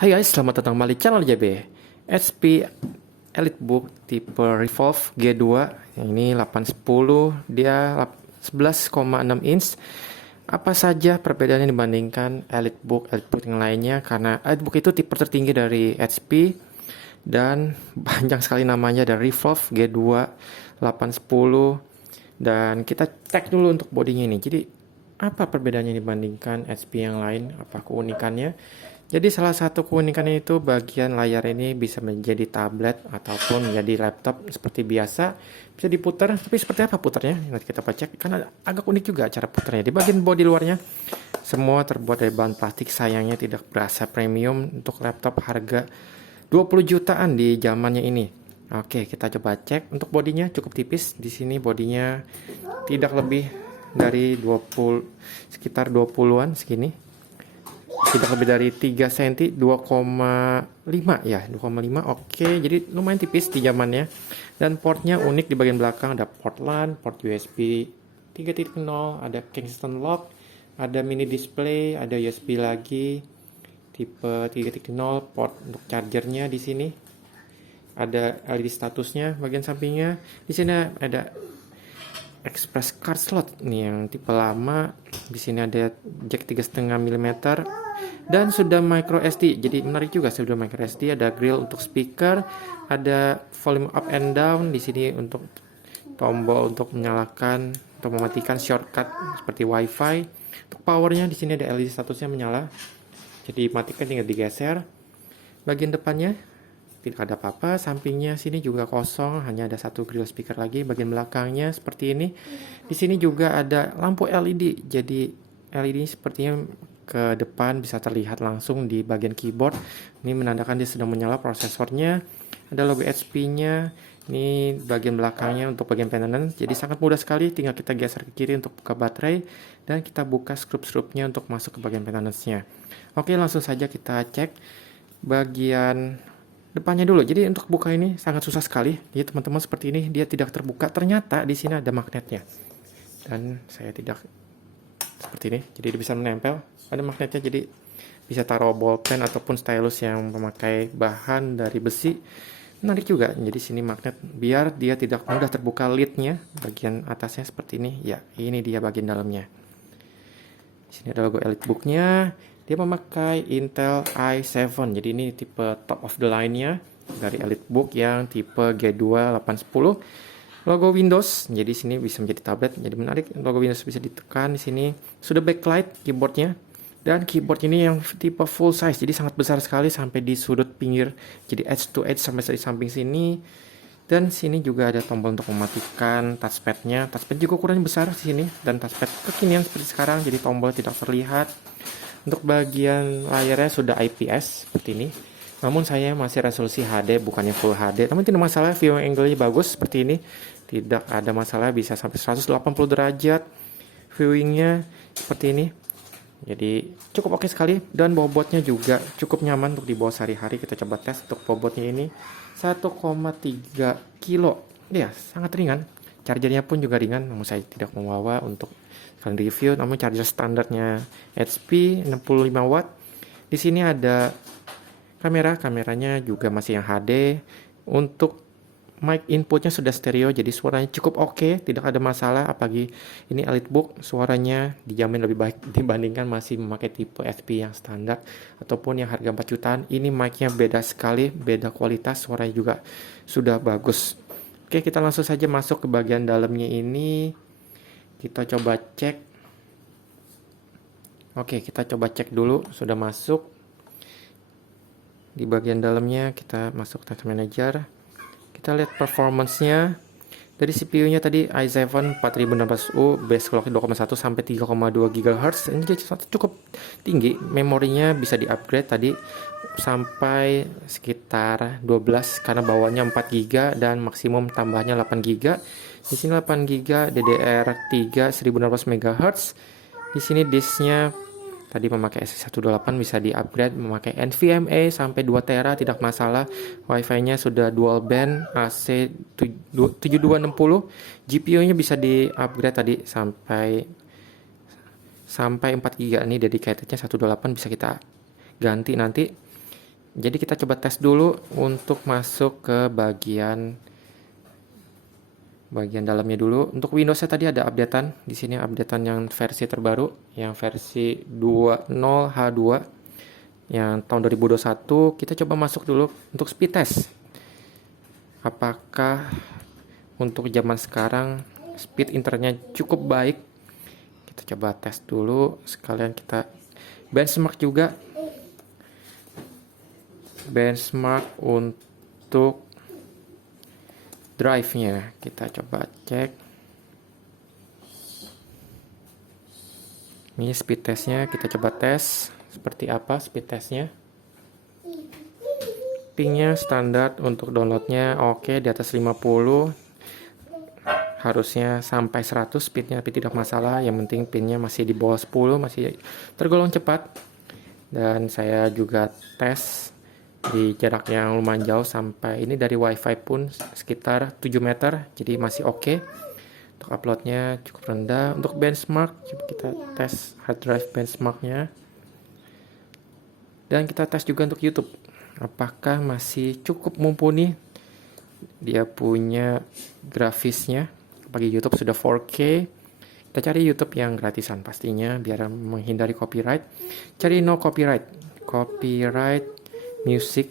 Hai guys, selamat datang kembali di channel JB. HP EliteBook tipe Revolve G2. Yang ini 810, dia 11,6 inch. Apa saja perbedaannya dibandingkan EliteBook yang lainnya? Karena EliteBook itu tipe tertinggi dari HP dan panjang sekali namanya, dari Revolve G2 810. Dan kita cek dulu untuk bodinya ini. Jadi apa perbedaannya dibandingkan HP yang lain? Apa keunikannya? Jadi salah satu keunikannya itu bagian layar ini bisa menjadi tablet ataupun menjadi laptop seperti biasa. Bisa diputar, tapi seperti apa putarnya? Nanti kita cek, karena agak unik juga cara putarnya. Di bagian bodi luarnya, semua terbuat dari bahan plastik, sayangnya tidak berasa premium untuk laptop harga 20 jutaan di zamannya ini. Oke, kita coba cek. Untuk bodinya cukup tipis. Di sini bodinya tidak lebih dari 20, sekitar 20-an segini. Tidak lebih dari 3 cm, 2,5 ya, 2,5. Oke, jadi lumayan tipis di zamannya. Dan portnya unik, di bagian belakang ada port LAN, port USB 3.0, ada Kingston lock, ada mini display, ada USB lagi tipe 3.0, port untuk chargernya di sini. Ada LED statusnya bagian sampingnya. Di sini ada express card slot nih yang tipe lama. Di sini ada jack 3,5 mm dan sudah micro SD. Jadi menarik juga, sudah micro SD. Ada grill untuk speaker, ada volume up and down. Di sini untuk tombol untuk menyalakan atau mematikan shortcut seperti WiFi. Untuk powernya di sini ada LED statusnya menyala. Jadi matikan tinggal digeser. Bagian depannya tidak ada apa-apa, sampingnya sini juga kosong, hanya ada satu grill speaker lagi. Bagian belakangnya seperti ini. Di sini juga ada lampu LED. Jadi LED ini sepertinya ke depan bisa terlihat langsung di bagian keyboard. Ini menandakan dia sedang menyala prosesornya. Ada logo HP-nya. Ini bagian belakangnya untuk bagian maintenance. Jadi sangat mudah sekali, tinggal kita geser ke kiri untuk buka baterai dan kita buka skrup-skrupnya untuk masuk ke bagian maintenance-nya. Oke, langsung saja kita cek bagian depannya dulu. Jadi untuk buka ini sangat susah sekali. Jadi teman-teman, seperti ini dia tidak terbuka. Ternyata di sini ada magnetnya. Dan saya tidak seperti ini. Jadi dia bisa menempel. Ada magnetnya, jadi bisa taruh bolpen ataupun stylus yang memakai bahan dari besi. Menarik juga. Jadi sini magnet biar dia tidak mudah terbuka lidnya. Bagian atasnya seperti ini. Ya, ini dia bagian dalamnya. Di sini ada logo EliteBook-nya. Dia memakai Intel i7, jadi ini tipe top of the line-nya dari EliteBook yang tipe G2 810. Logo Windows, jadi sini bisa menjadi tablet, jadi menarik. Logo Windows bisa ditekan di sini. Sudah backlight keyboardnya, dan keyboard ini yang tipe full size, jadi sangat besar sekali sampai di sudut pinggir, jadi edge to edge sampai di samping sini. Dan sini juga ada tombol untuk mematikan touchpad-nya. Touchpad juga ukurannya besar di sini, dan touchpad kekinian seperti sekarang, jadi tombol tidak terlihat. Untuk bagian layarnya sudah IPS seperti ini. Namun saya masih resolusi HD, bukannya Full HD. Namun tidak masalah, viewing angle-nya bagus seperti ini. Tidak ada masalah, bisa sampai 180 derajat. Viewingnya seperti ini. Jadi cukup oke sekali. Dan bobotnya juga cukup nyaman untuk dibawa sehari-hari. Kita coba tes untuk bobotnya ini. 1,3 kilo. Ya, sangat ringan. Chargernya pun juga ringan, namun saya tidak membawa untuk kalian review. Namun charger standarnya HP 65 watt. Di sini ada kameranya juga masih yang HD. Untuk mic inputnya sudah stereo, jadi suaranya cukup oke, tidak ada masalah. Apalagi ini EliteBook, suaranya dijamin lebih baik dibandingkan masih memakai tipe HP yang standar ataupun yang harga 4 jutaan. Ini mic-nya beda sekali, beda kualitas, suaranya juga sudah bagus. Oke, kita langsung saja masuk ke bagian dalamnya ini. Kita coba cek. Oke, kita coba cek dulu. Sudah masuk. Di bagian dalamnya kita masuk Task Manager. Kita lihat performance-nya. Dari CPU-nya tadi i7 4600U, base clock 2,1 sampai 3,2 GHz. Ini cukup tinggi. Memorinya bisa di-upgrade tadi sampai sekitar 12 karena bawahnya 4 GB dan maksimum tambahnya 8 GB. Di sini 8 GB DDR3 1600 MHz. Di sini disknya tadi memakai S128, bisa di-upgrade memakai NVMe sampai 2 TB tidak masalah. Wi-Fi-nya sudah dual band AC 7260. GPU-nya bisa di-upgrade tadi sampai 4 GB. Ini dedicated-nya 128, bisa kita ganti nanti. Jadi kita coba tes dulu untuk masuk ke bagian dalamnya dulu. Untuk Windows-nya tadi ada updatean. Di sini updatean yang versi terbaru, yang versi 20H2 yang tahun 2021. Kita coba masuk dulu untuk speed test. Apakah untuk zaman sekarang speed internetnya cukup baik? Kita coba tes dulu, sekalian kita benchmark juga. Benchmark untuk drive-nya. Kita coba cek. Ini speed testnya, kita coba tes seperti apa speed testnya. Pingnya standar untuk downloadnya oke, di atas 50. Harusnya sampai 100 speednya, tapi tidak masalah. Yang penting pinnya masih di bawah 10, masih tergolong cepat. Dan saya juga tes di jarak yang lumayan jauh, sampai ini dari wifi pun sekitar 7 meter, jadi masih oke. Untuk uploadnya cukup rendah. Untuk benchmark, coba kita tes hard drive benchmarknya. Dan kita tes juga untuk YouTube, apakah masih cukup mumpuni. Dia punya grafisnya. Bagi YouTube sudah 4K. Kita cari YouTube yang gratisan pastinya, biar menghindari copyright. Cari no copyright, copyright music,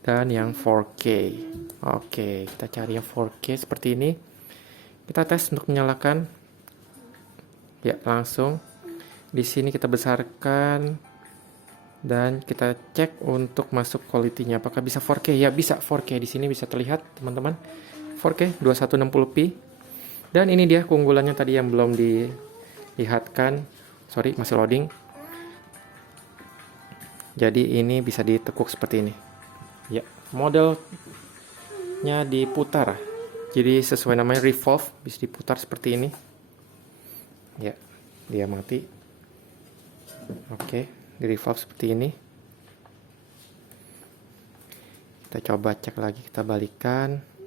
dan yang 4K. Oke, kita cari yang 4K seperti ini. Kita tes untuk menyalakan. Ya, langsung. Di sini kita besarkan dan kita cek untuk masuk quality-nya apakah bisa 4K. Ya, bisa 4K. Di sini bisa terlihat, teman-teman. 4K 2160p. Dan ini dia keunggulannya tadi yang belum dilihatkan. Sorry, masih loading. Jadi ini bisa ditekuk seperti ini. Ya, modelnya diputar. Jadi sesuai namanya revolve, bisa diputar seperti ini. Ya, dia mati. Oke, di revolve seperti ini. Kita coba cek lagi, kita balikan.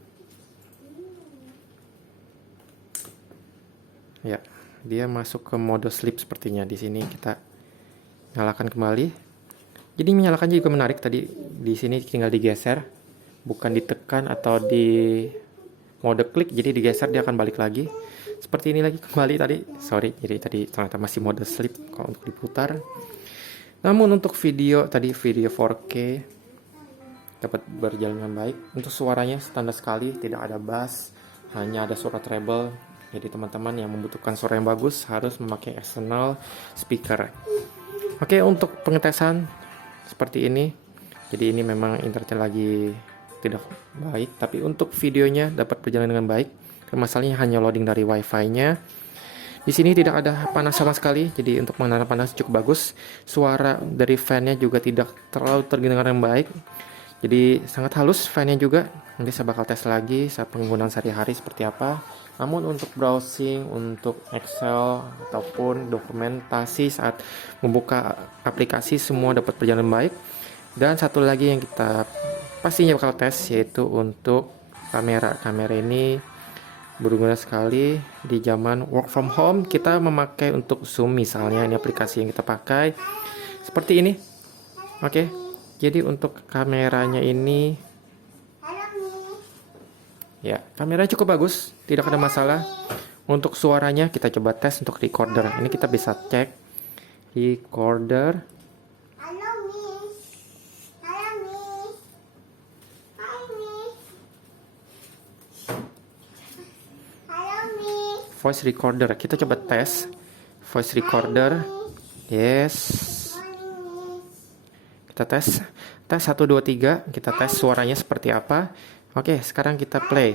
Ya, dia masuk ke mode sleep sepertinya. Di sini kita nyalakan kembali. Jadi menyalakannya juga menarik. Tadi di sini tinggal digeser, bukan ditekan atau di mode klik. Jadi digeser, dia akan balik lagi. Seperti ini lagi kembali tadi. Sorry, jadi tadi ternyata masih mode sleep kalau untuk diputar. Namun untuk video tadi, video 4K dapat berjalan dengan baik. Untuk suaranya standar sekali, tidak ada bass, hanya ada suara treble. Jadi teman-teman yang membutuhkan suara yang bagus harus memakai external speaker. Oke, untuk pengetesan seperti ini. Jadi ini memang internetnya lagi tidak baik, tapi untuk videonya dapat berjalan dengan baik. Masalahnya hanya loading dari wifi-nya. Di sini tidak ada panas sama sekali, jadi untuk mengenal panas cukup bagus. Suara dari fan-nya juga tidak terlalu terdengar yang baik. Jadi sangat halus fan-nya juga. Nanti saya bakal tes lagi saat penggunaan sehari-hari seperti apa. Namun untuk browsing, untuk Excel, ataupun dokumentasi saat membuka aplikasi, semua dapat berjalan baik. Dan satu lagi yang kita pastinya bakal tes, yaitu untuk kamera. Kamera ini berguna sekali di zaman work from home. Kita memakai untuk Zoom misalnya, ini aplikasi yang kita pakai. Seperti ini. Oke, jadi untuk kameranya ini, ya, kamera cukup bagus, tidak ada masalah. Untuk suaranya kita coba tes untuk recorder. Ini kita bisa cek recorder. Voice recorder, kita coba tes voice recorder. Yes. Kita tes 1 2 3, kita tes suaranya seperti apa. Oke, sekarang kita play.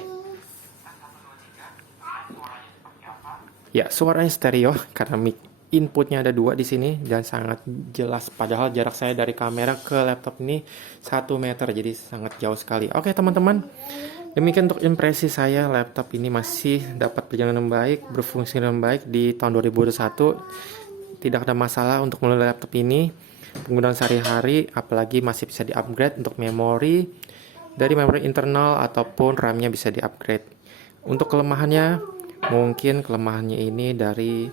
Ya, suaranya stereo karena mic inputnya ada 2 di sini dan sangat jelas. Padahal jarak saya dari kamera ke laptop ini 1 meter, jadi sangat jauh sekali. Oke, teman-teman. Demikian untuk impresi saya, laptop ini masih dapat berjalan dengan baik, berfungsi dengan baik di tahun 2021. Tidak ada masalah untuk melalui laptop ini. Penggunaan sehari-hari, apalagi masih bisa di-upgrade untuk memori. Dari memori internal ataupun RAM-nya bisa di-upgrade. Untuk kelemahannya, mungkin kelemahannya ini dari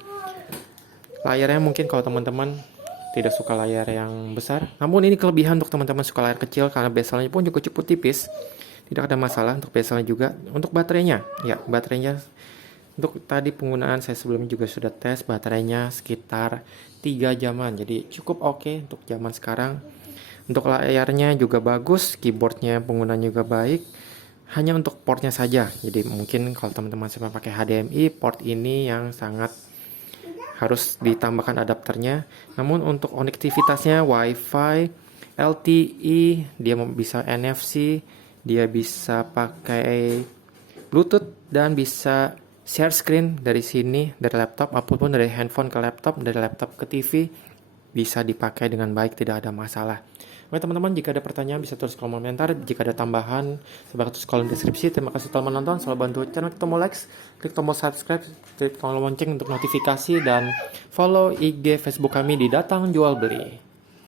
layarnya. Mungkin kalau teman-teman tidak suka layar yang besar. Namun ini kelebihan untuk teman-teman suka layar kecil karena bezelnya pun juga cukup tipis. Tidak ada masalah untuk bezelnya juga. Untuk baterainya, ya baterainya untuk tadi penggunaan saya sebelumnya juga sudah tes, baterainya sekitar 3 jaman. Jadi cukup oke untuk zaman sekarang. Untuk layarnya juga bagus, keyboardnya penggunaan juga baik. Hanya untuk portnya saja. Jadi mungkin kalau teman-teman semua pakai HDMI, port ini yang sangat harus ditambahkan adapternya. Namun untuk konektivitasnya Wi-Fi, LTE, dia bisa NFC, dia bisa pakai Bluetooth dan bisa share screen dari sini, dari laptop, apapun dari handphone ke laptop, dari laptop ke TV, bisa dipakai dengan baik, tidak ada masalah. Oke teman-teman, jika ada pertanyaan bisa tulis kolom komentar. Jika ada tambahan, silahkan tulis kolom deskripsi. Terima kasih telah menonton. Selalu bantu channel, tombol like, klik tombol subscribe, klik tombol lonceng untuk notifikasi, dan follow IG Facebook kami di Datang Jual Beli.